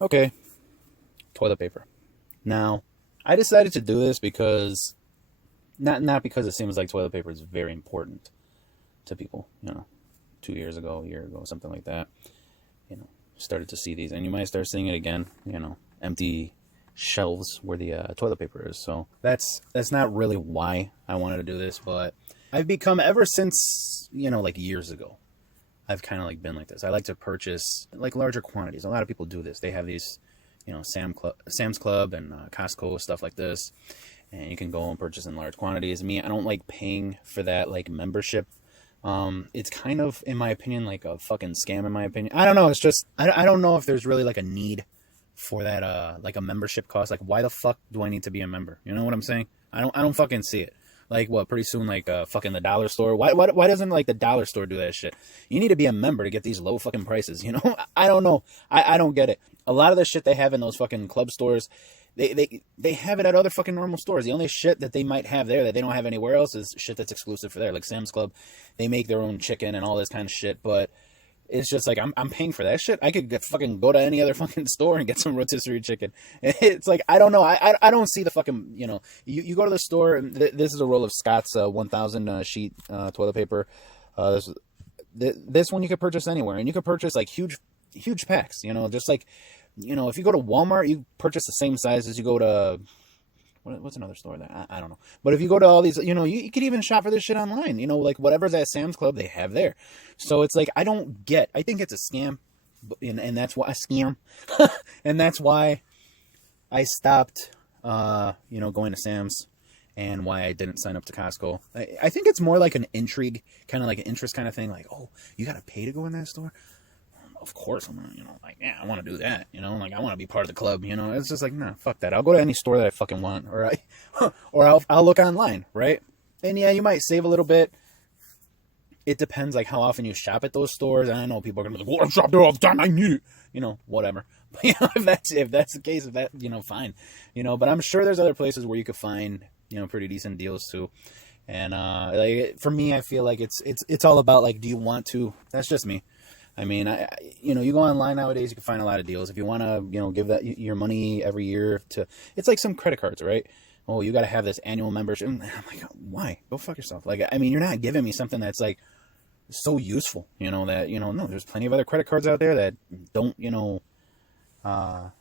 Okay, toilet paper. Now, I decided to do this because not because it seems like toilet paper is very important to people. 2 years ago, a year ago, something like that. Started to see these, and you might start seeing it again. Empty shelves where the toilet paper is. So that's not really why I wanted to do this, but I've become ever since like years ago. I've kind of like been like this. I like to purchase like larger quantities. A lot of people do this. They have these, Sam's Club and Costco, stuff like this, and you can go and purchase in large quantities. Me, I don't like paying for that like membership. It's kind of, in my opinion, like a fucking scam. In my opinion, I don't know. It's just I don't know if there's really like a need for that like a membership cost. Like, why the fuck do I need to be a member? You know what I'm saying? I don't fucking see it. Like, what, pretty soon, like, fucking the dollar store? Why doesn't, like, the dollar store do that shit? You need to be a member to get these low fucking prices, I don't know. I don't get it. A lot of the shit they have in those fucking club stores, they have it at other fucking normal stores. The only shit that they might have there that they don't have anywhere else is shit that's exclusive for there. Like Sam's Club, they make their own chicken and all this kind of shit, but it's just like, I'm paying for that shit. I could fucking go to any other fucking store and get some rotisserie chicken. It's like, I don't know. I don't see the fucking, you go to the store, and this is a roll of Scott's 1000 sheet toilet paper. This one you could purchase anywhere, and you could purchase like huge packs, just like, if you go to Walmart, you purchase the same size as you go to, what's another store that I don't know. But if you go to all these, you could even shop for this shit online. Like whatever's at Sam's Club, they have there. So it's like, I think it's a scam, and that's why and that's why I stopped, going to Sam's, and why I didn't sign up to Costco. I think it's more like an intrigue, kind of like an interest kind of thing. Like, oh, you got to pay to go in that store? Of course I'm gonna, like, yeah, I want to do that, like, I want to be part of the club, it's just like, nah, fuck that. I'll go to any store that I fucking want, or I'll look online, right? And yeah, you might save a little bit. It depends, like, how often you shop at those stores. And I know people are gonna be like, well, I shop there all the time, I need it, whatever. But if that's the case, if that, fine, but I'm sure there's other places where you could find, pretty decent deals too. And like, for me, I feel like it's all about, like, do you want to? That's just me. I mean, you go online nowadays, you can find a lot of deals. If you want to, give that your money every year to, it's like some credit cards, right? Oh, you got to have this annual membership. I'm like, why? Go fuck yourself. Like, I mean, you're not giving me something that's like so useful, that, no, there's plenty of other credit cards out there that don't, have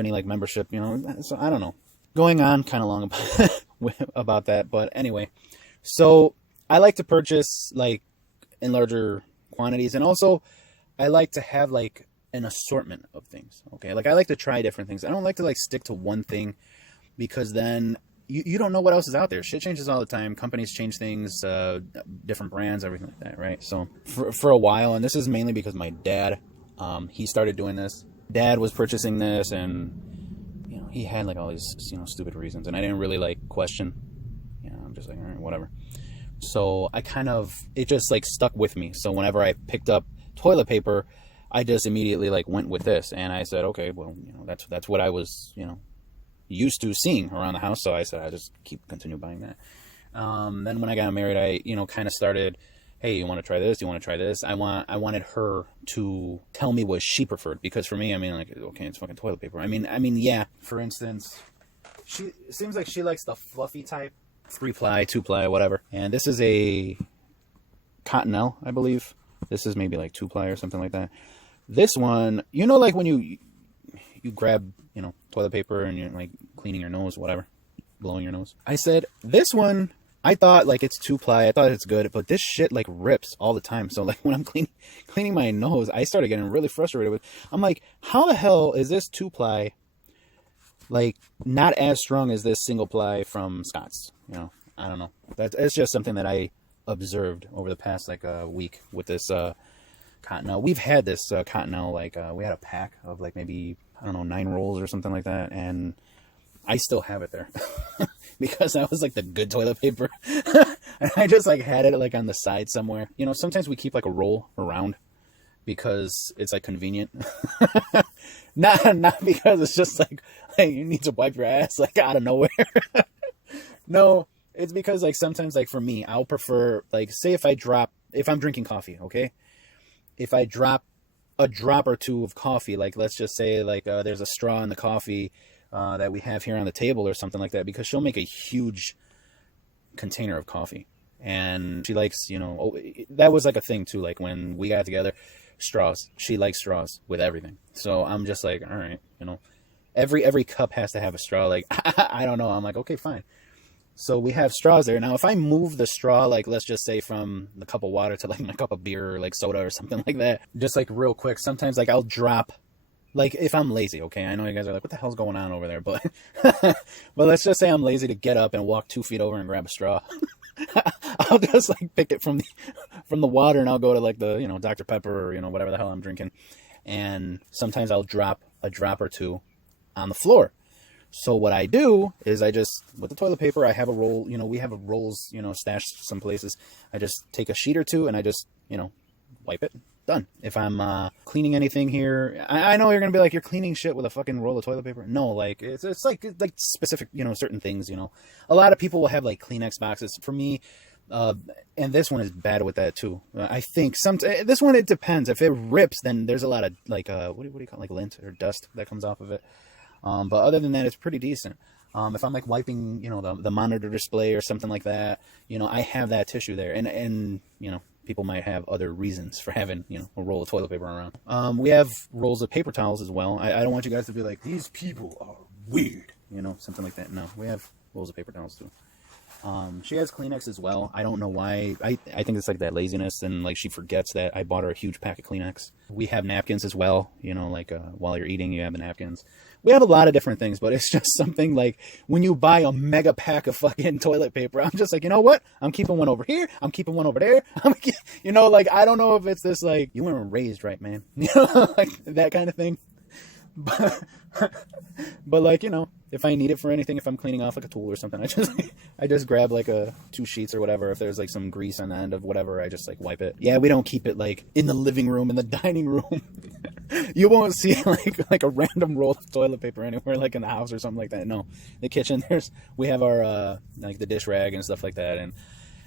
any like membership, so I don't know. Going on kind of long about that, but anyway, so I like to purchase like in larger quantities, and also I like to have like an assortment of things. Okay, like I like to try different things. I don't like to like stick to one thing, because then you don't know what else is out there. Shit changes all the time. Companies change things, different brands, everything like that, right? So for a while, and this is mainly because my dad, he started doing this. Dad was purchasing this, and he had like all these stupid reasons, and I didn't really like question. I'm just like, all right, whatever. So it just like stuck with me. So whenever I picked up toilet paper, I just immediately like went with this, and I said, okay, well, that's what I was, used to seeing around the house. So I said, I just continue buying that. Then when I got married, I, kind of started, hey, you want to try this? You want to try this? I wanted her to tell me what she preferred, because for me, I mean, like, okay, it's fucking toilet paper. I mean, yeah, for instance, it seems like she likes the fluffy type. 3-ply, 2-ply, whatever. And this is a Cottonelle, I believe. This is maybe like 2-ply or something like that. This one, like when you grab, toilet paper and you're like cleaning your nose, whatever, blowing your nose. I said, this one, I thought like it's 2-ply. I thought it's good, but this shit like rips all the time. So like when I'm cleaning my nose, I started getting really frustrated with. I'm like, how the hell is this 2-ply like not as strong as this 1-ply from Scott's? I don't know. It's just something that I observed over the past like a week with this Cottonelle. We've had this Cottonelle, like we had a pack of like maybe, I don't know, 9 rolls or something like that, and I still have it there because that was like the good toilet paper. And I just like had it like on the side somewhere. Sometimes we keep like a roll around because it's like convenient. not because it's just like, hey, you need to wipe your ass like out of nowhere. No, it's because like sometimes, like for me, I'll prefer, like, say if I'm drinking coffee, okay? If I drop a drop or two of coffee. Like, let's just say like there's a straw in the coffee that we have here on the table or something like that, because she'll make a huge container of coffee. And she likes, that was like a thing too. Like when we got together, straws. She likes straws with everything. So I'm just like, all right, every cup has to have a straw. Like, I don't know. I'm like, okay, fine. So we have straws there. Now, if I move the straw, like, let's just say from the cup of water to like my cup of beer or like soda or something like that, just like real quick, sometimes like I'll drop, like if I'm lazy, okay, I know you guys are like, what the hell's going on over there? But, but let's just say I'm lazy to get up and walk 2 feet over and grab a straw. I'll just like pick it from the water, and I'll go to like the, Dr. Pepper or, whatever the hell I'm drinking. And sometimes I'll drop a drop or two on the floor. So what I do is I just, with the toilet paper, I have a roll, we have rolls, stashed some places. I just take a sheet or two and I just, wipe it. Done. If I'm cleaning anything here, I know you're going to be like, you're cleaning shit with a fucking roll of toilet paper. No, like, it's like specific, certain things, A lot of people will have like Kleenex boxes. For me, and this one is bad with that too. I think this one, it depends. If it rips, then there's a lot of like, what do you call it? Like lint or dust that comes off of it. But other than that, it's pretty decent. If I'm like wiping, the monitor display or something like that, I have that tissue there, and people might have other reasons for having, a roll of toilet paper around. We have rolls of paper towels as well. I don't want you guys to be like, these people are weird, something like that. No, we have rolls of paper towels too. She has Kleenex as well. I don't know why. I think it's like that laziness, and like she forgets that I bought her a huge pack of Kleenex. We have napkins as well. Like while you're eating, you have the napkins. We have a lot of different things, but it's just something like when you buy a mega pack of fucking toilet paper, I'm just like, you know what? I'm keeping one over here. I'm keeping one over there. Like, I don't know if it's this, like, you weren't raised right, man. Like that kind of thing. But like, if I need it for anything, if I'm cleaning off like a tool or something, I just grab like 2 sheets or whatever. If there's like some grease on the end of whatever, I just like wipe it. Yeah, we don't keep it like in the living room, in the dining room. You won't see like a random roll of toilet paper anywhere, like in the house or something like that. No, the kitchen, we have our like the dish rag and stuff like that. And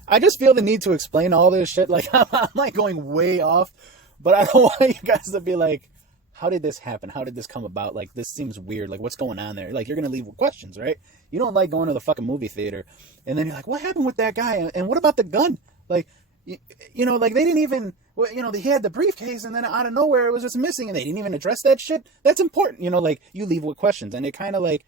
I just feel the need to explain all this shit. Like I'm like going way off, but I don't want you guys to be like, how did this happen? How did this come about? Like, this seems weird. Like, what's going on there? Like, you're going to leave with questions, right? You don't like going to the fucking movie theater. And then you're like, what happened with that guy? And what about the gun? Like, like they didn't even, he had the briefcase and then out of nowhere it was just missing and they didn't even address that shit. That's important. Like you leave with questions, and it kind of like,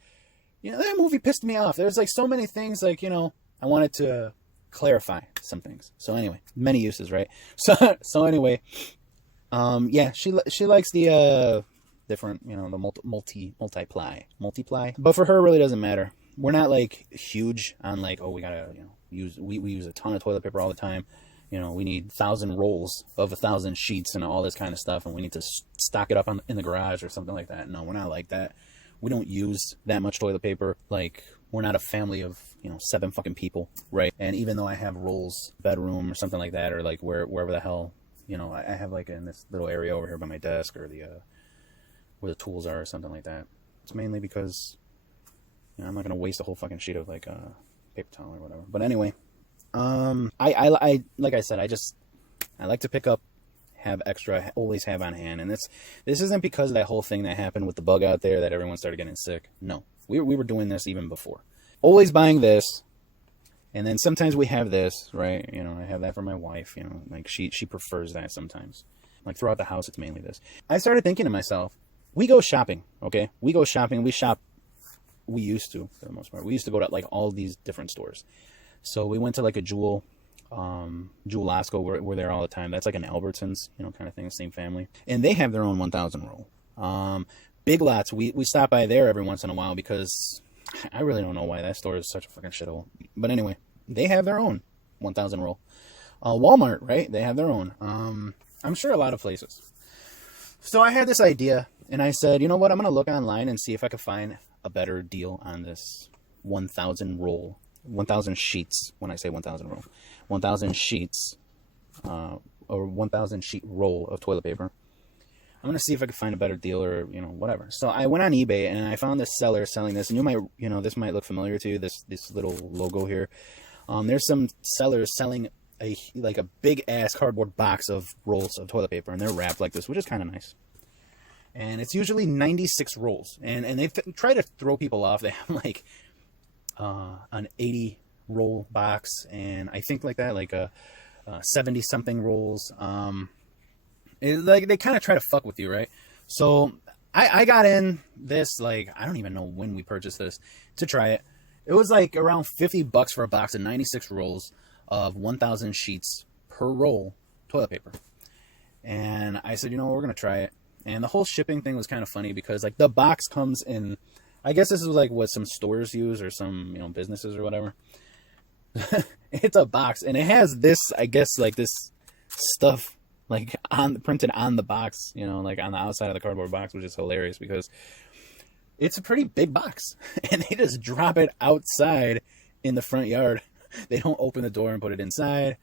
that movie pissed me off. There's like so many things like, I wanted to clarify some things. So anyway, many uses, right? So anyway, yeah, she likes the different, the multiply, but for her it really doesn't matter. We're not like huge on like, oh, we gotta, we use a ton of toilet paper all the time. We need 1,000 rolls of 1,000 sheets and all this kind of stuff, and we need to stock it up in the garage or something like that. No, we're not like that. We don't use that much toilet paper. Like, we're not a family of 7 fucking people, right? And even though I have rolls, bedroom or something like that, or like wherever the hell, I have like in this little area over here by my desk, or where the tools are or something like that. It's mainly because I'm not gonna waste a whole fucking sheet of like paper towel or whatever. But anyway, I like I said, I like to pick up, have extra, always have on hand. And this isn't because of that whole thing that happened with the bug out there that everyone started getting sick. No, we were doing this even before. Always buying this. And then sometimes we have this, right? I have that for my wife, like she prefers that sometimes. Like throughout the house, it's mainly this. I started thinking to myself, we go shopping, okay? We go shopping, we shop. We used to, for the most part. We used to go to like all these different stores. So we went to like a Jewel Osco. We're there all the time. That's like an Albertsons, kind of thing, same family. And they have their own 1,000 roll. Big Lots, we stop by there every once in a while because I really don't know why that store is such a fucking shithole. But anyway, they have their own 1,000 roll. Walmart, right? They have their own. I'm sure a lot of places. So I had this idea, and I said, you know what? I'm going to look online and see if I could find a better deal on this 1,000 roll. 1,000 sheets. When I say 1,000 roll, 1,000 sheets, or 1,000 sheet roll of toilet paper. I'm going to see if I could find a better deal or, whatever. So I went on eBay and I found this seller selling this, and you might, this might look familiar to you, this little logo here. There's some sellers selling a big ass cardboard box of rolls of toilet paper, and they're wrapped like this, which is kind of nice. And it's usually 96 rolls, and they try to throw people off. They have like an 80 roll box, and I think like that, like a 70 something rolls. Like they kind of try to fuck with you, right? So I got in this, like, I don't even know when we purchased this to try it. It was like around $50 for a box of 96 rolls of 1,000 sheets per roll toilet paper. And I said, you know what, we're going to try it. And the whole shipping thing was kind of funny because, like, the box comes in, I guess this is like what some stores use or some, you know, businesses or whatever. It's a box, and it has this, I guess, like this stuff like printed on the box, you know, like on the outside of the cardboard box, which is hilarious because it's a pretty big box, and they just drop it outside in the front yard. They don't open the door and put it inside.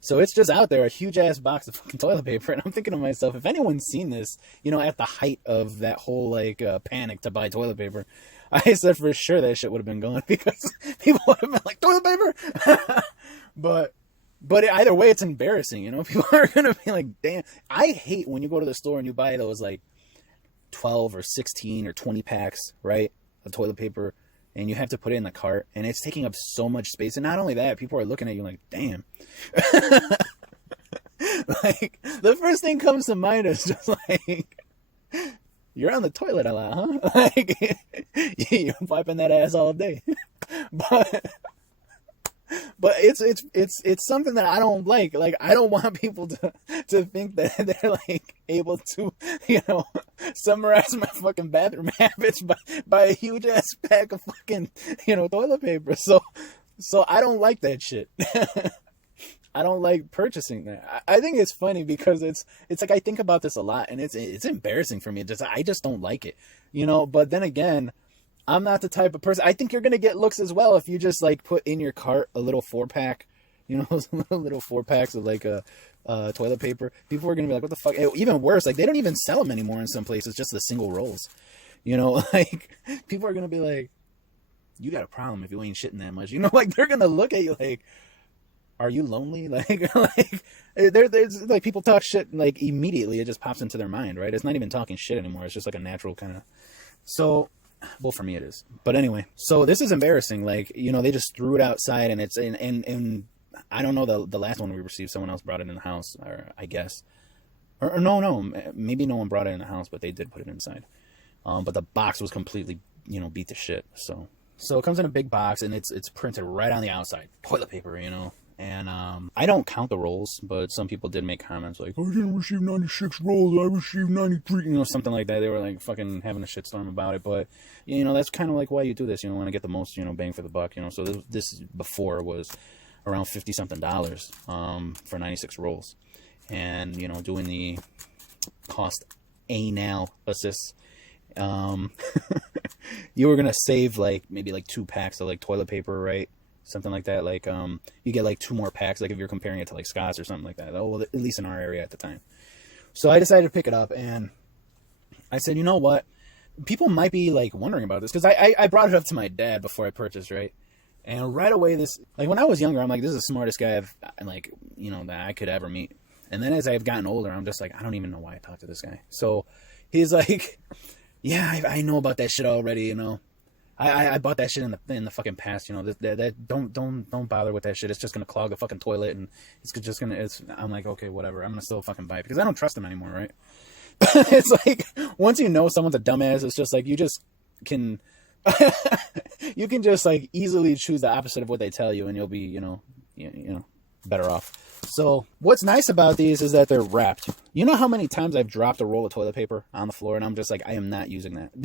So it's just out there, a huge ass box of fucking toilet paper. And I'm thinking to myself, if anyone's seen this, you know, at the height of that whole like panic to buy toilet paper, I said for sure that shit would have been gone because people would have been like, toilet paper? But either way, it's embarrassing, you know? People are going to be like, damn. I hate when you go to the store and you buy those like 12 or 16 or 20 packs, right, of toilet paper, and you have to put it in the cart, and it's taking up so much space. And not only that, people are looking at you like, damn. Like, the first thing comes to mind is just like, you're on the toilet a lot, huh? Like, you're wiping that ass all day. But it's something that I don't like. Like, I don't want people to think that they're like able to, you know, summarize my fucking bathroom habits by a huge ass pack of fucking, you know, toilet paper. So I don't like that shit. I don't like purchasing that. I think it's funny because it's like I think about this a lot, and it's embarrassing for me. I just don't like it, you know. But then again, I'm not the type of person. I think you're going to get looks as well if you just like put in your cart a little 4-pack, you know, those little 4-packs of like toilet paper. People are going to be like, what the fuck? Even worse, like they don't even sell them anymore in some places, just the single rolls. You know, like people are going to be like, you got a problem if you ain't shitting that much. You know, like they're going to look at you like, are you lonely? Like there's like people talk shit like immediately. It just pops into their mind, right? It's not even talking shit anymore. It's just like a natural kind of. So, well, for me it is. But anyway, so this is embarrassing. Like, you know, they just threw it outside, and it's and I don't know, the last one we received, someone else brought it in the house, or I guess, or no, maybe no one brought it in the house, but they did put it inside. But the box was completely, you know, beat to shit. So it comes in a big box, and it's printed right on the outside, toilet paper, you know. And I don't count the rolls, but some people did make comments like, I didn't receive 96 rolls, I received 93, you know, something like that. They were like fucking having a shitstorm about it. But, you know, that's kind of like why you do this, you know, want to get the most, you know, bang for the buck, you know. So this before was around $50 something for 96 rolls. And, you know, doing the cost analysis, you were going to save like maybe like 2 packs of like toilet paper, right? Something like that. Like, you get like 2 more packs, like if you're comparing it to like Scott's or something like that. Oh, well, at least in our area at the time. So I decided to pick it up, and I said, you know what? People might be like wondering about this, because I brought it up to my dad before I purchased, right? And right away, this, like when I was younger, I'm like, this is the smartest guy like, you know, that I could ever meet. And then as I've gotten older, I'm just like, I don't even know why I talked to this guy. So he's like, yeah, I know about that shit already, you know. I bought that shit in the fucking past, you know. That don't bother with that shit. It's just gonna clog the fucking toilet, and it's just gonna. I'm like, okay, whatever. I'm gonna still fucking buy it because I don't trust them anymore, right? It's like once you know someone's a dumbass, it's just like you just can, you can just like easily choose the opposite of what they tell you, and you'll be, you know, better off. So what's nice about these is that they're wrapped. You know how many times I've dropped a roll of toilet paper on the floor, and I'm just like, I am not using that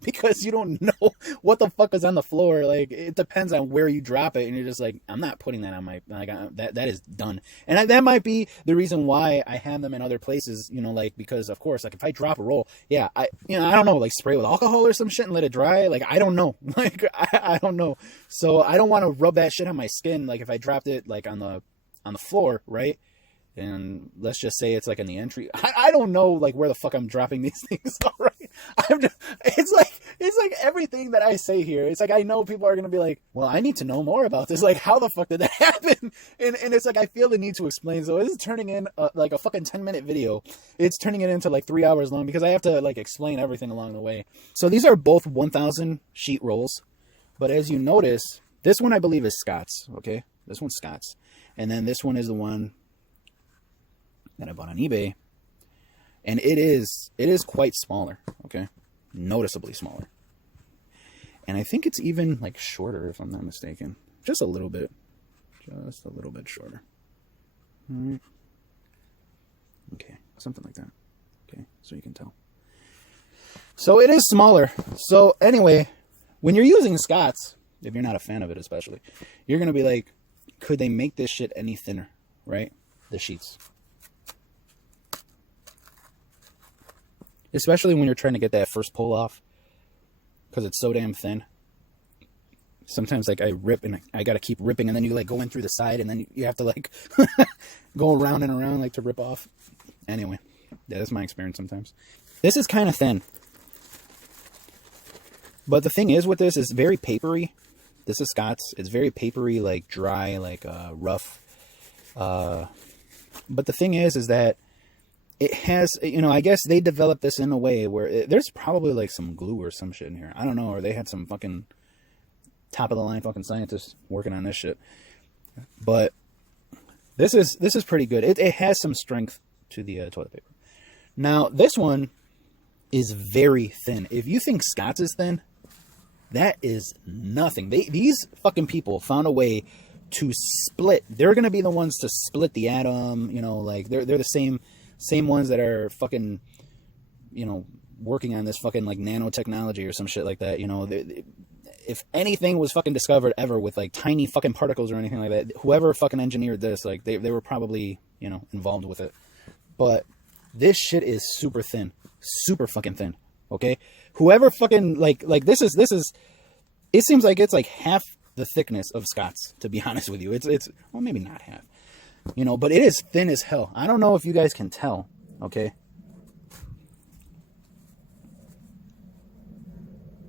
because you don't know what the fuck is on the floor. Like, it depends on where you drop it, and you're just like, I'm not putting that on my, like, that is done. And that might be the reason why I have them in other places, you know, like, because of course, like if I drop a roll, yeah, I don't know, like spray it with alcohol or some shit and let it dry. Like, I don't know. Like, I don't know. So I don't want to rub that shit on my skin. Like if I dropped it like on the floor, right? and let's just say it's like in the entry. I don't know like where the fuck I'm dropping these things. All right, it's like everything that I say here. It's like I know people are gonna be like, well, I need to know more about this. Like, how the fuck did that happen? And it's like I feel the need to explain. So this is turning in like a fucking 10-minute video. It's turning it into like 3 hours long because I have to like explain everything along the way. So these are both 1,000 sheet rolls, but as you notice, this one I believe is Scott's. Okay, this one's Scott's, and then this one is the one that I bought on eBay, and it is quite smaller, okay, noticeably smaller, and I think it's even like shorter if I'm not mistaken, just a little bit shorter. All right. Okay, something like that. Okay, so you can tell. So it is smaller. So anyway, when you're using Scott's, if you're not a fan of it especially, you're gonna be like, could they make this shit any thinner, right? The sheets. Especially when you're trying to get that first pull off, because it's so damn thin. Sometimes like I rip and I gotta keep ripping, and then you like go in through the side, and then you have to like go around and around like to rip off. Anyway, yeah, that's my experience sometimes. This is kind of thin, but the thing is with this is very papery. This is Scott's. It's very papery, like dry, like rough. But the thing is that it has, you know, I guess they developed this in a way where there's probably like some glue or some shit in here. I don't know, or they had some fucking top of the line fucking scientists working on this shit. But this is pretty good. It has some strength to the toilet paper. Now this one is very thin. If you think Scott's is thin, that is nothing. These fucking people found a way to split. They're gonna be the ones to split the atom. You know, like they're the same ones that are fucking, you know, working on this fucking like nanotechnology or some shit like that. You know, if anything was fucking discovered ever with like tiny fucking particles or anything like that, whoever fucking engineered this, like they were probably, you know, involved with it. But this shit is super thin, super fucking thin. Okay, whoever fucking like this is. It seems like it's like half the thickness of Scott's. To be honest with you, it's well, maybe not half. You know, but it is thin as hell. I don't know if you guys can tell, okay?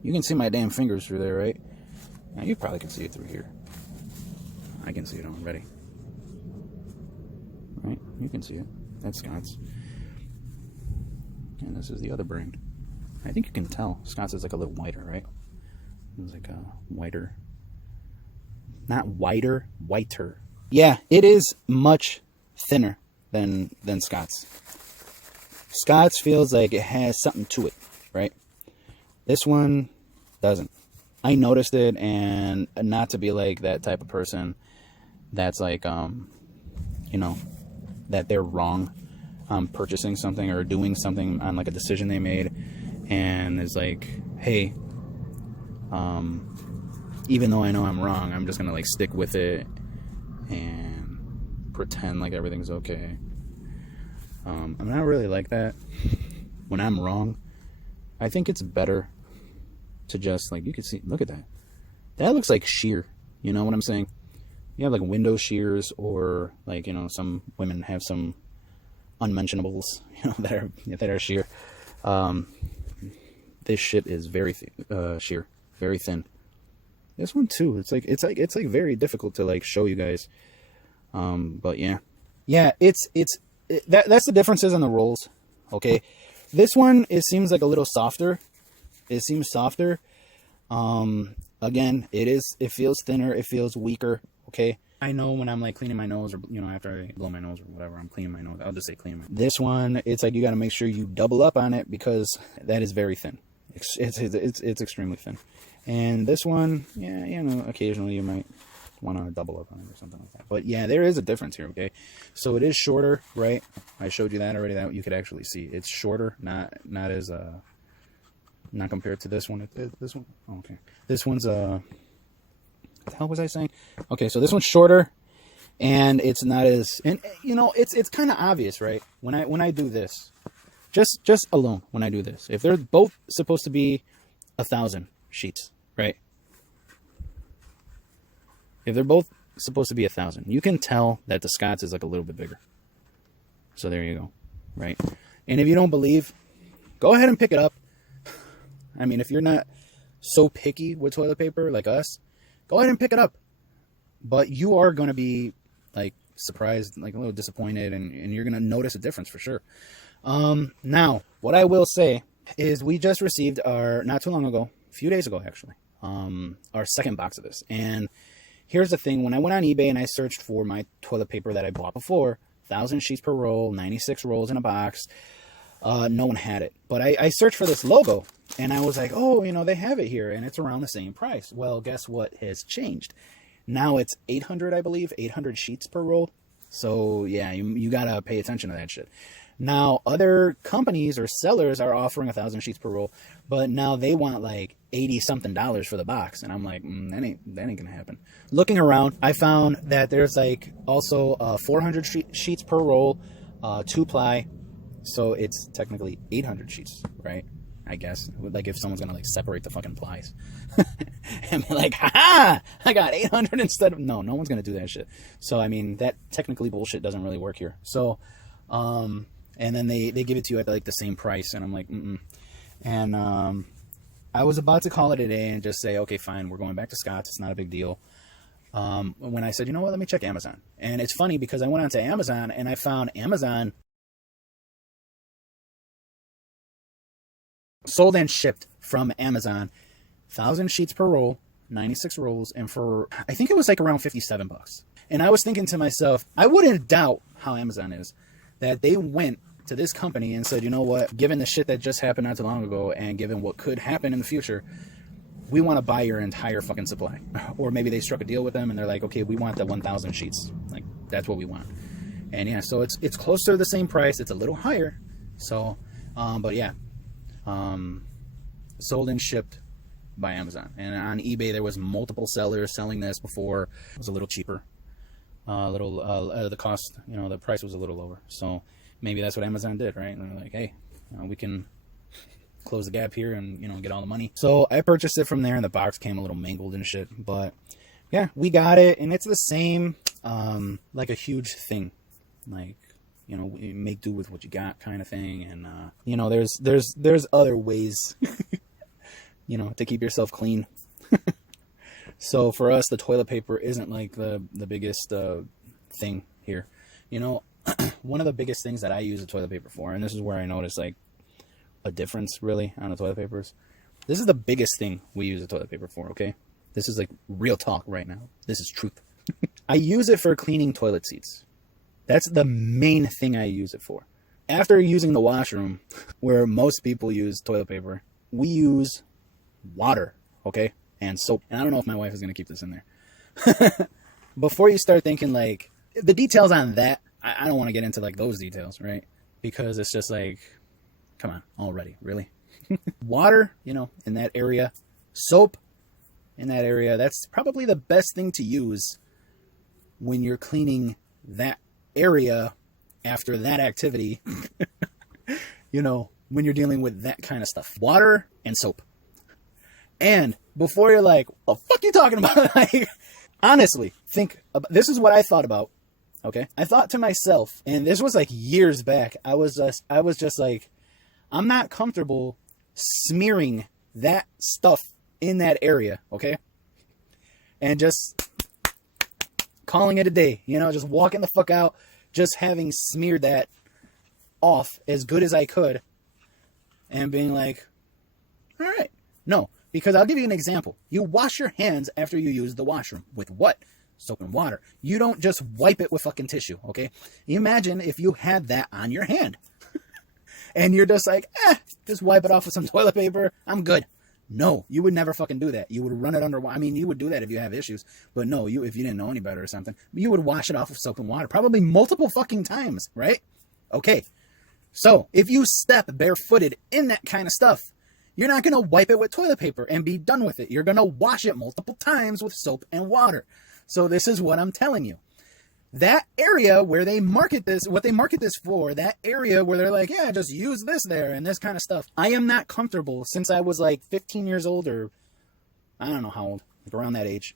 You can see my damn fingers through there, right? Now you probably can see it through here. I can see it already. Right? You can see it. That's Scott's. And this is the other brand. I think you can tell. Scott's is like a little whiter, right? It's like a whiter. Not whiter, whiter. Yeah, it is much thinner than Scott's. Scott's feels like it has something to it, right? This one doesn't. I noticed it, and not to be like that type of person that's like, you know, that they're wrong purchasing something or doing something on like a decision they made, and is like, hey, even though I know I'm wrong, I'm just gonna like stick with it and pretend like everything's okay. I'm not really like that. When I'm wrong, I think it's better to just like, you can see, look at that. That looks like shear. You know what I'm saying? You have like window shears, or like, you know, some women have some unmentionables, you know, that are shear. This shit is very sheer, very thin. This one too. It's like very difficult to like show you guys. But yeah, that's the differences in the rolls. Okay, this one, it seems like a little softer. It seems softer. Again, it feels thinner. It feels weaker. Okay. I know when I'm like cleaning my nose, or, you know, after I blow my nose or whatever, I'm cleaning my nose. I'll just say clean my nose. This one, it's like you got to make sure you double up on it, because that is very thin. It's extremely thin. And this one, yeah, you know, occasionally you might want to double up on it or something like that. But yeah, there is a difference here, okay? So it is shorter, right? I showed you that already. That you could actually see. It's shorter, not as not compared to this one. This one, oh, okay. This one's what the hell was I saying? Okay, so this one's shorter, and it's not as, and you know, it's kind of obvious, right? When I do this, just alone when I do this, if they're both supposed to be 1,000 sheets, right? If they're both supposed to be 1,000, you can tell that the Scott's is like a little bit bigger. So there you go, right? And if you don't believe, go ahead and pick it up. I mean, if you're not so picky with toilet paper like us, go ahead and pick it up. But you are going to be like surprised, like a little disappointed, and you're going to notice a difference for sure. Now, what I will say is we just received not too long ago, a few days ago actually, our second box of this. And here's the thing. When I went on eBay and I searched for my toilet paper that I bought before, 1,000 sheets per roll, 96 rolls in a box, no one had it. But I searched for this logo, and I was like, oh, they have it here, and it's around the same price. Well, guess what has changed? Now it's 800, I believe, 800 sheets per roll. So, yeah, you got to pay attention to that shit. Now, other companies or sellers are offering 1,000 sheets per roll, but now they want like $80-something for the box. And I'm like, that ain't going to happen. Looking around, I found that there's like also 400 sheets per roll, 2-ply. So it's technically 800 sheets, right? I guess. Like if someone's going to like separate the fucking plies and be like, ha, I got 800 instead of, no one's going to do that shit. So, I mean, that technically bullshit doesn't really work here. So, and then they give it to you at like the same price, and I'm like, And I was about to call it a day and just say, okay, fine, we're going back to Scott's. It's not a big deal. When I said, you know what, let me check Amazon. And it's funny because I went onto Amazon and I found Amazon sold and shipped from Amazon, 1,000 sheets per roll, 96 rolls, and for, I think it was like around $57. And I was thinking to myself, I wouldn't doubt how Amazon is, that they went to this company and said, you know what, given the shit that just happened not too long ago and given what could happen in the future, we want to buy your entire fucking supply. Or maybe they struck a deal with them and they're like, okay, we want the 1,000 sheets. Like, that's what we want. And yeah, so it's closer to the same price. It's a little higher. So, but yeah, sold and shipped by Amazon. And on eBay, there was multiple sellers selling this before. It was a little cheaper. The cost, the price was a little lower. So maybe that's what Amazon did, right? And they're like, hey, we can close the gap here and, get all the money. So I purchased it from there, and the box came a little mangled and shit. But yeah, we got it, and it's the same, like a huge thing. Like, make do with what you got kind of thing. And, there's other ways, to keep yourself clean. So for us, the toilet paper isn't like the biggest thing here. One of the biggest things that I use the toilet paper for, and this is where I notice like a difference really on the toilet papers. This is the biggest thing we use the toilet paper for, okay? This is like real talk right now. This is truth. I use it for cleaning toilet seats. That's the main thing I use it for. After using the washroom, where most people use toilet paper, we use water, okay? And soap. And I don't know if my wife is going to keep this in there. Before you start thinking like the details on that, I don't want to get into like those details, right? Because it's just like, come on, already, really? Water, in that area, soap in that area, that's probably the best thing to use when you're cleaning that area after that activity, when you're dealing with that kind of stuff. Water and soap. And before you're like, what the fuck are you talking about? Like, honestly, think about, this is what I thought about. Okay. I thought to myself, and this was like years back. I was just like, I'm not comfortable smearing that stuff in that area. Okay. And just calling it a day, just walking the fuck out, just having smeared that off as good as I could and being like, all right. No. Because I'll give you an example. You wash your hands after you use the washroom. With what? Soap and water. You don't just wipe it with fucking tissue, okay? Imagine if you had that on your hand. And you're just like, just wipe it off with some toilet paper. I'm good. No, you would never fucking do that. You would run it under, I mean, you would do that if you have issues. But no, if you didn't know any better or something, you would wash it off with soap and water. Probably multiple fucking times, right? Okay. So, if you step barefooted in that kind of stuff, you're not going to wipe it with toilet paper and be done with it. You're going to wash it multiple times with soap and water. So this is what I'm telling you. That area where they market this, what they market this for, that area where they're like, yeah, just use this there and this kind of stuff. I am not comfortable since I was like 15 years old, or I don't know how old, like around that age.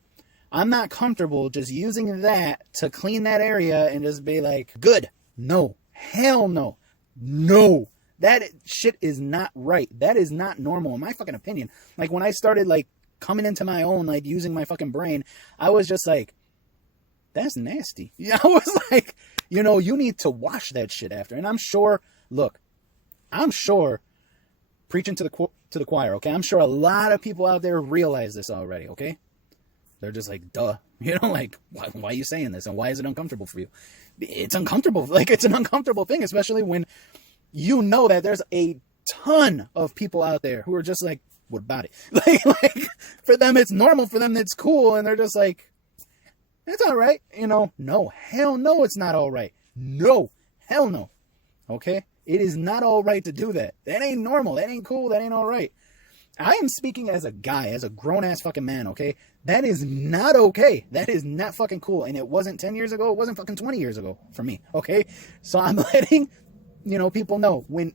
I'm not comfortable just using that to clean that area and just be like, good. No. Hell no. No. That shit is not right. That is not normal in my fucking opinion. Like when I started like coming into my own, like using my fucking brain, I was just like, that's nasty. I was like, you know, you need to wash that shit after. And I'm sure, look, I'm sure, preaching to the choir, okay? I'm sure a lot of people out there realize this already, okay? They're just like, duh. You know, like, why are you saying this? And why is it uncomfortable for you? It's uncomfortable. Like, it's an uncomfortable thing, especially when you know that there's a ton of people out there who are just like, what about it? Like for them, it's normal. For them, it's cool. And they're just like, it's all right. You know, no, hell no, it's not all right. No, hell no. Okay? It is not all right to do that. That ain't normal. That ain't cool. That ain't all right. I am speaking as a guy, as a grown-ass fucking man, okay? That is not okay. That is not fucking cool. And it wasn't 10 years ago. It wasn't fucking 20 years ago for me, okay? So I'm letting, you know, people know. When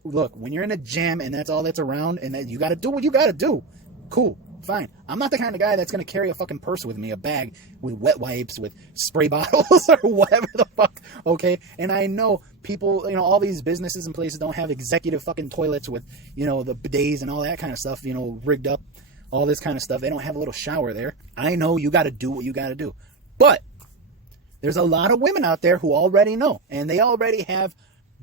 you're in a jam and that's all that's around and that you got to do what you got to do, cool. Fine. I'm not the kind of guy that's going to carry a fucking purse with me, a bag with wet wipes, with spray bottles or whatever the fuck, okay? And I know people, you know, all these businesses and places don't have executive fucking toilets with, you know, the bidets and all that kind of stuff, you know, rigged up, all this kind of stuff. They don't have a little shower there. I know you got to do what you got to do. But there's a lot of women out there who already know, and they already have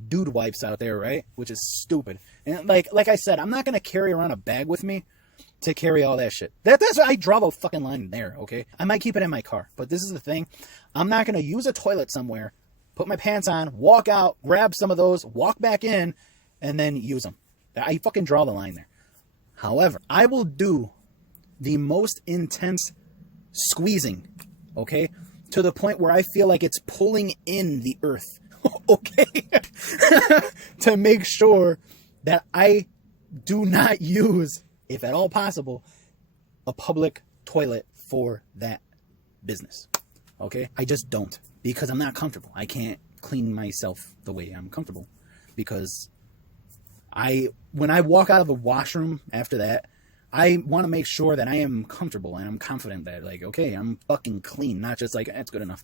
dude wipes out there, right? Which is stupid. And like I said, I'm not going to carry around a bag with me to carry all that shit. That's I draw the fucking line there, okay? I might keep it in my car, but this is the thing. I'm not going to use a toilet somewhere, put my pants on, walk out, grab some of those, walk back in, and then use them. I fucking draw the line there. However, I will do the most intense squeezing, okay? To the point where I feel like it's pulling in the earth, okay? To make sure that I do not use, if at all possible, a public toilet for that business. Okay? I just don't, because I'm not comfortable. I can't clean myself the way I'm comfortable, because when I walk out of the washroom after that, I want to make sure that I am comfortable and I'm confident that, like, okay, I'm fucking clean, not just like, it's good enough.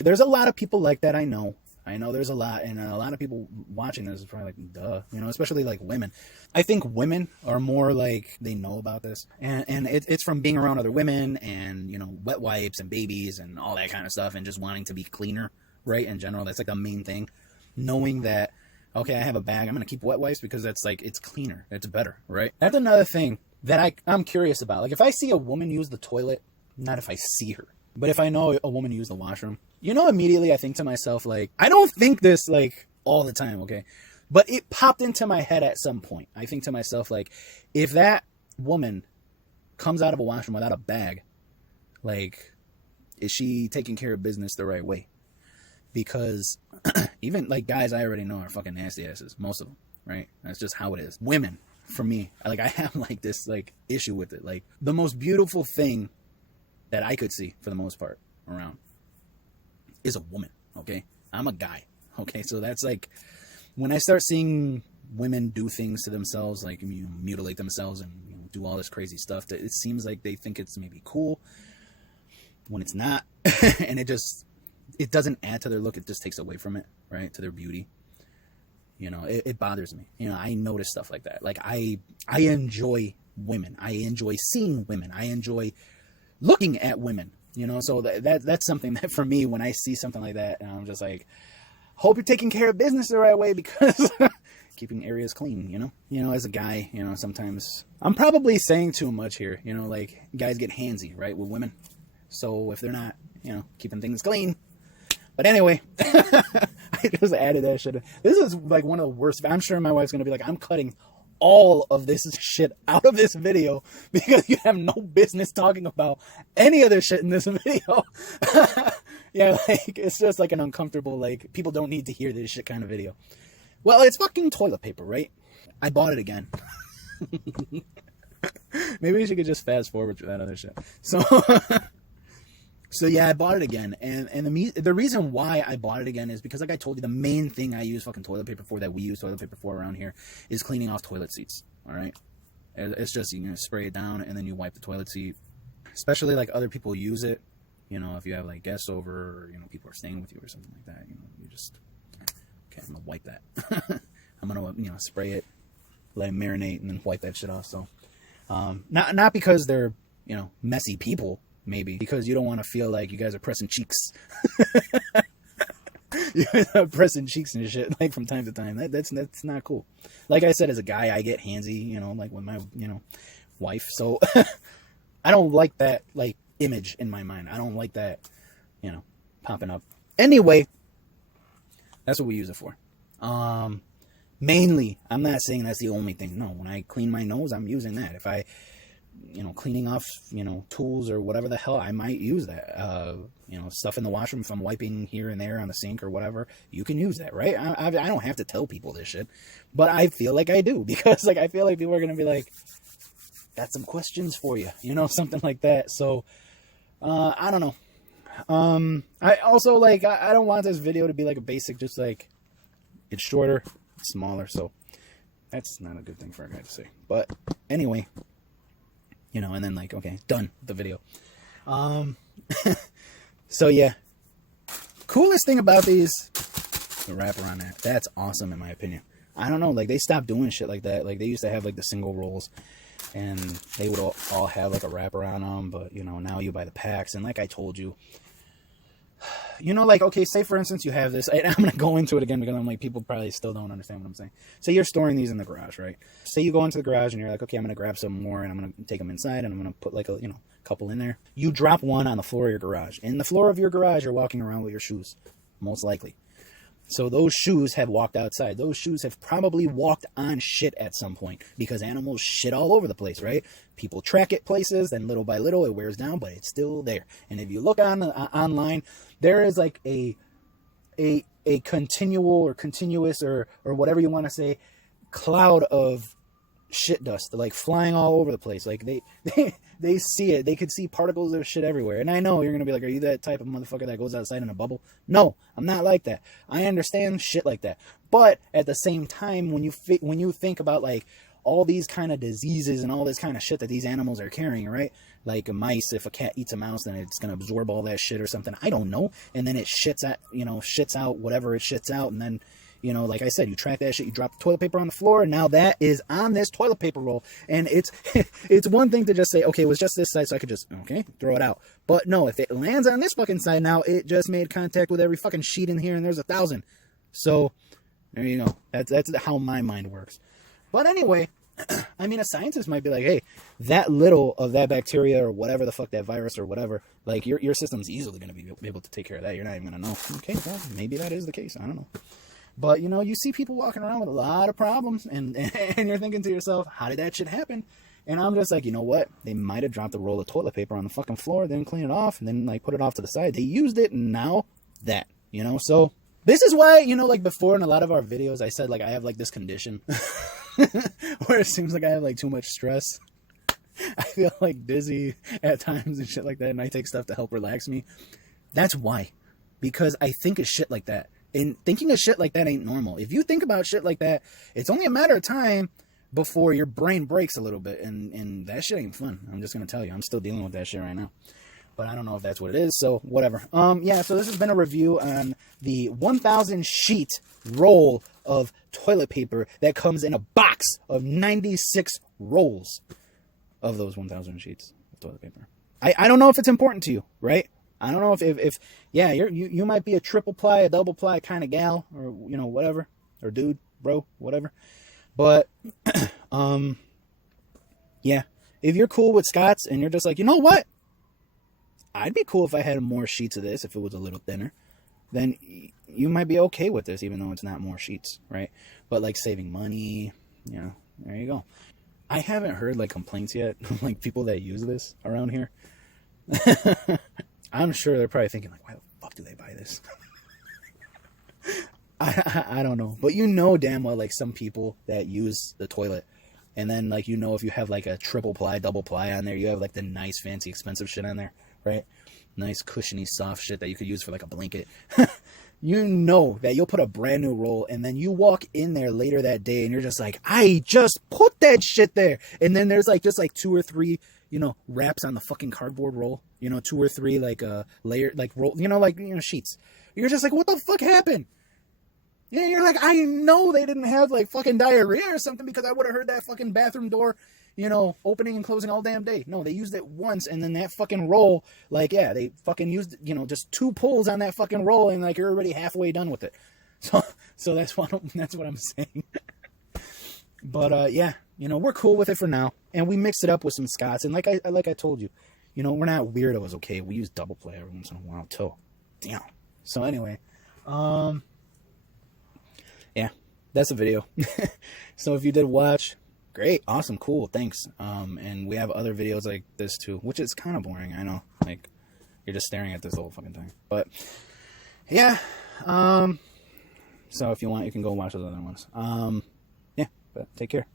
There's a lot of people like that, I know. I know there's a lot, and a lot of people watching this is probably like, duh, you know, especially like women. I think women are more like, they know about this, and it's from being around other women and, you know, wet wipes and babies and all that kind of stuff, and just wanting to be cleaner, right, in general. That's like the main thing. Knowing that, okay, I have a bag, I'm going to keep wet wipes because that's like, it's cleaner, it's better, right? That's another thing that I'm curious about. Like, if I see a woman use the toilet, not if I see her, but if I know a woman use the washroom, you know, immediately I think to myself, like, I don't think this, like, all the time, okay? But it popped into my head at some point. I think to myself, like, if that woman comes out of a washroom without a bag, like, is she taking care of business the right way? Because even, like, guys I already know are fucking nasty asses, most of them, right? That's just how it is. Women, for me, like, I have, like, this, like, issue with it. Like, the most beautiful thing that I could see, for the most part, around is a woman, okay? I'm a guy, okay? So that's like, when I start seeing women do things to themselves, like, you know, mutilate themselves and, you know, do all this crazy stuff, that it seems like they think it's maybe cool when it's not. And it doesn't add to their look, it just takes away from it, right? To their beauty. You know, it bothers me. You know, I notice stuff like that. Like, I enjoy women. I enjoy seeing women. I enjoy looking at women, you know, so that's something that for me, when I see something like that, and I'm just like, hope you're taking care of business the right way, because keeping areas clean, you know, as a guy, you know, sometimes I'm probably saying too much here, you know, like, guys get handsy, right, with women. So if they're not, you know, keeping things clean. But anyway, I just added that shit. This is like one of the worst. I'm sure my wife's going to be like, I'm cutting all of this shit out of this video because you have no business talking about any other shit in this video. Yeah, like, it's just like an uncomfortable, like, people don't need to hear this shit kind of video. Well, it's fucking toilet paper, right? I bought it again. Maybe we should just fast forward through that other shit. So yeah, I bought it again, and the reason why I bought it again is because, like I told you, the main thing I use fucking toilet paper for, that we use toilet paper for around here, is cleaning off toilet seats. All right, it's just, you know, spray it down and then you wipe the toilet seat. Especially, like, other people use it. You know, if you have, like, guests over, or, you know, people are staying with you or something like that. You know, you just, okay, wipe that. I'm gonna, you know, spray it, let it marinate, and then wipe that shit off. So, not because they're, you know, messy people, maybe because you don't want to feel like you guys are pressing cheeks. You're pressing cheeks and shit like from time to time. That's not cool. Like I said, as a guy, I get handsy, you know, like with my, you know, wife. So I don't like that like image in my mind. I don't like that, you know, popping up. Anyway, that's what we use it for. Mainly, I'm not saying that's the only thing. No, when I clean my nose, I'm using that. If I, you know, cleaning off, you know, tools or whatever the hell, I might use that. You know, stuff in the washroom, if I'm wiping here and there on the sink or whatever, you can use that, right? I don't have to tell people this shit, but I feel like I do, because like I feel like people are gonna be like, got some questions for you, you know, something like that. So I don't know. I also like, I don't want this video to be like a basic, just like it's shorter, it's smaller, so that's not a good thing for a guy to say. But anyway, you know, and then like, okay, done the video. So yeah, coolest thing about these, the wrapper on that, that's awesome in my opinion. I don't know, like they stopped doing shit like that. Like they used to have like the single rolls, and they would all have like a wrapper on them, but you know, now you buy the packs. And like I told you, you know, like, okay, say for instance you have this, I'm going to go into it again because I'm like, people probably still don't understand what I'm saying. Say you're storing these in the garage, right? Say you go into the garage and you're like, okay, I'm going to grab some more and I'm going to take them inside and I'm going to put like a, you know, couple in there. You drop one on the floor of your garage. In the floor of your garage, you're walking around with your shoes, most likely. So those shoes have walked outside. Those shoes have probably walked on shit at some point, because animals shit all over the place, right? People track it places, then little by little it wears down, but it's still there. And if you look on online, there is like a continual or continuous or whatever you want to say, cloud of shit dust, like flying all over the place. Like they see it. They could see particles of shit everywhere. And I know you're gonna be like, are you that type of motherfucker that goes outside in a bubble? No, I'm not like that. I understand shit like that, but at the same time, when you think about like all these kind of diseases and all this kind of shit that these animals are carrying, right? Like mice, if a cat eats a mouse, then it's gonna absorb all that shit or something, I don't know, and then it shits out whatever it shits out, and then, you know, like I said, you track that shit, you drop the toilet paper on the floor, and now that is on this toilet paper roll. And it's it's one thing to just say, okay, it was just this side, so I could just, okay, throw it out. But no, if it lands on this fucking side now, it just made contact with every fucking sheet in here, and there's 1,000. So, there you go. That's how my mind works. But anyway, I mean, a scientist might be like, hey, that little of that bacteria or whatever the fuck, that virus or whatever, like your system's easily going to be able to take care of that. You're not even going to know. Okay, well, maybe that is the case. I don't know. But, you know, you see people walking around with a lot of problems, and you're thinking to yourself, how did that shit happen? And I'm just like, you know what? They might have dropped a roll of toilet paper on the fucking floor, then clean it off, and then, like, put it off to the side. They used it, and now that, you know? So this is why, you know, like, before in a lot of our videos, I said, like, I have, like, this condition where it seems like I have, like, too much stress. I feel, like, dizzy at times and shit like that, and I take stuff to help relax me. That's why. Because I think of shit like that. And thinking of shit like that ain't normal. If you think about shit like that, it's only a matter of time before your brain breaks a little bit. And that shit ain't fun. I'm just going to tell you. I'm still dealing with that shit right now. But I don't know if that's what it is. So whatever. Yeah, so this has been a review on the 1,000 sheet roll of toilet paper that comes in a box of 96 rolls of those 1,000 sheets of toilet paper. I don't know if it's important to you, right? I don't know if yeah, you might be a triple ply, a double ply kind of gal, or, you know, whatever, or dude, bro, whatever. But, yeah, if you're cool with Scott's and you're just like, you know what? I'd be cool if I had more sheets of this, if it was a little thinner. Then you might be okay with this, even though it's not more sheets, right? But like saving money, you know, there you go. I haven't heard like complaints yet, like people that use this around here. I'm sure they're probably thinking, like, why the fuck do they buy this? I don't know. But you know damn well, like, some people that use the toilet, and then, like, you know, if you have, like, a triple ply, double ply on there, you have, like, the nice, fancy, expensive shit on there, right? Nice, cushiony, soft shit that you could use for, like, a blanket. You know that you'll put a brand new roll, and then you walk in there later that day, and you're just like, I just put that shit there. And then there's, like, just, like, 2 or 3... you know, wraps on the fucking cardboard roll, you know, 2 or 3, like, layer, like, roll, you know, like, you know, sheets. You're just like, what the fuck happened? Yeah, you're like, I know they didn't have like fucking diarrhea or something because I would have heard that fucking bathroom door, opening and closing all damn day. No, they used it once, and then that fucking roll, like, yeah, they fucking used, just 2 pulls on that fucking roll, and like you're already halfway done with it. So that's what I'm saying. But yeah, we're cool with it for now, and we mix it up with some Scots, and like I told you, we're not weirdos, okay? We use double play every once in a while too. Damn. So anyway, yeah, that's a video. So if you did watch, great, awesome, cool, thanks. And we have other videos like this too, which is kind of boring, I know. Like, you're just staring at this whole fucking thing. But yeah, so if you want, you can go watch those other ones. Yeah, but take care.